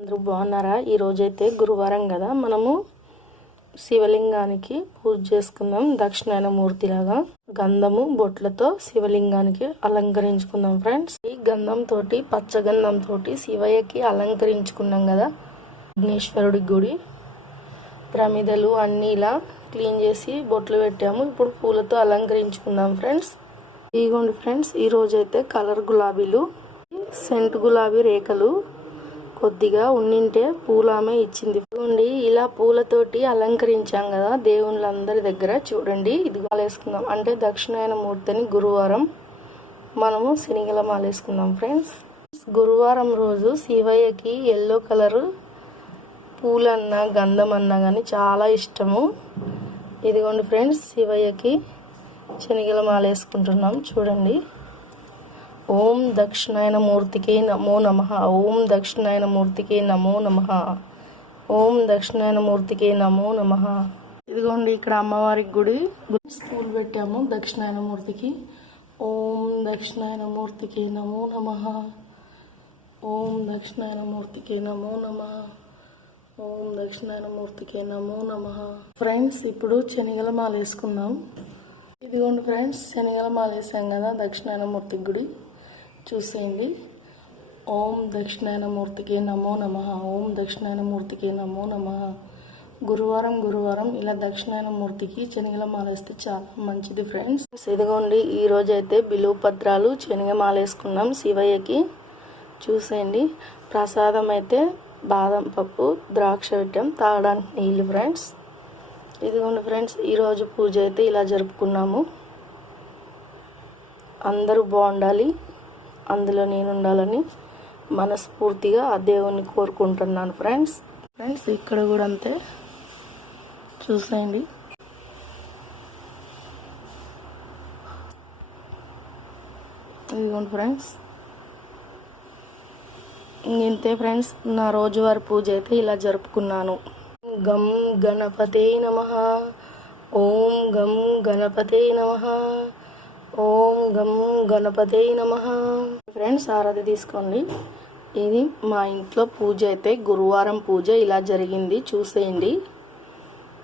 అందరూ బాగున్నారా? ఈరోజైతే గురువారం కదా, మనము శివలింగానికి పూజ చేసుకుందాం. దక్షిణాయన మూర్తిలాగా గంధము బొట్లతో శివలింగానికి అలంకరించుకుందాం ఫ్రెండ్స్. ఈ గంధం తోటి, పచ్చగంధం తోటి శివయ్యకి అలంకరించుకున్నాం కదా. విఘ్నేశ్వరుడి గుడి ప్రమిదలు అన్నీ ఇలా క్లీన్ చేసి బొట్లు పెట్టాము. ఇప్పుడు పూలతో అలంకరించుకుందాం ఫ్రెండ్స్. ఇదిగోండి ఫ్రెండ్స్, ఈరోజైతే కలర్ గులాబీలు, సెంట్ గులాబీ రేఖలు కొద్దిగా ఉన్నింటే పూలామే ఇచ్చింది. చూడండి, ఇలా పూలతోటి అలంకరించాం కదా దేవుళ్ళందరి దగ్గర. చూడండి, ఇది మాలేసుకుందాం. అంటే దక్షిణాయన మూర్తిని గురువారం మనము శనిగల మాలేసుకుందాం ఫ్రెండ్స్. గురువారం రోజు శివయ్యకి ఎల్లో కలరు పూలన్నా గంధం అన్నా కానీ చాలా ఇష్టము. ఇదిగోండి ఫ్రెండ్స్, శివయ్యకి శనిగల మాలేసుకుంటున్నాం. చూడండి. ఓం దక్షిణాయన మూర్తికి నమో నమః. ఓం దక్షిణాయన మూర్తికి నమో నమః. ఓం దక్షిణాయన మూర్తికి నమో నమః. ఇదిగోండి, ఇక్కడ అమ్మవారికి గుడి పూలు పెట్టాము దక్షిణాయన మూర్తికి. ఓం దక్షిణాయన మూర్తికి నమో నమః. ఓం దక్షిణాయన మూర్తికి నమో నమః. ఓం దక్షిణాయన మూర్తికి నమో నమః. ఫ్రెండ్స్, ఇప్పుడు శనిగల మాల వేసుకుందాం. ఇదిగోండి ఫ్రెండ్స్, శనిగల మాల వేసాం కదా దక్షిణాయన మూర్తి గుడి. చూసేయండి. ఓం దక్షిణాయన మూర్తికి నమో నమః. ఓం దక్షిణాయన మూర్తికి నమో నమః. గురువారం ఇలా దక్షిణాయన మూర్తికి శనిగల మాల వేస్తే చాలా మంచిది ఫ్రెండ్స్. ఇదిగోండి, ఈరోజు అయితే బిలువ పత్రాలు శనగ మాల వేసుకున్నాం శివయ్యకి. చూసేయండి. ప్రసాదం అయితే బాదం పప్పు, ద్రాక్ష పెట్టాం, తాగడానికి నీళ్ళు ఫ్రెండ్స్. ఇదిగోండి ఫ్రెండ్స్, ఈరోజు పూజ అయితే ఇలా జరుపుకున్నాము. అందరూ బాగుండాలి, అందులో నేను ఉండాలని మనస్ఫూర్తిగా ఆ దేవుణ్ణి కోరుకుంటున్నాను ఫ్రెండ్స్. ఇక్కడ కూడా అంతే. చూసేయండి. ఇదిగోండి ఫ్రెండ్స్, ఇంతే ఫ్రెండ్స్, నా రోజువారి పూజ అయితే ఇలా జరుపుకున్నాను. గం గణపతే నమః. ఓం గం గణపతే నమః. ఓం గం గణపతే నమః. ఫ్రెండ్స్, ఆరతి తీసుకోండి. ఇది మా ఇంట్లో పూజ అయితే గురువారం పూజ ఇలా జరిగింది. చూసేయండి.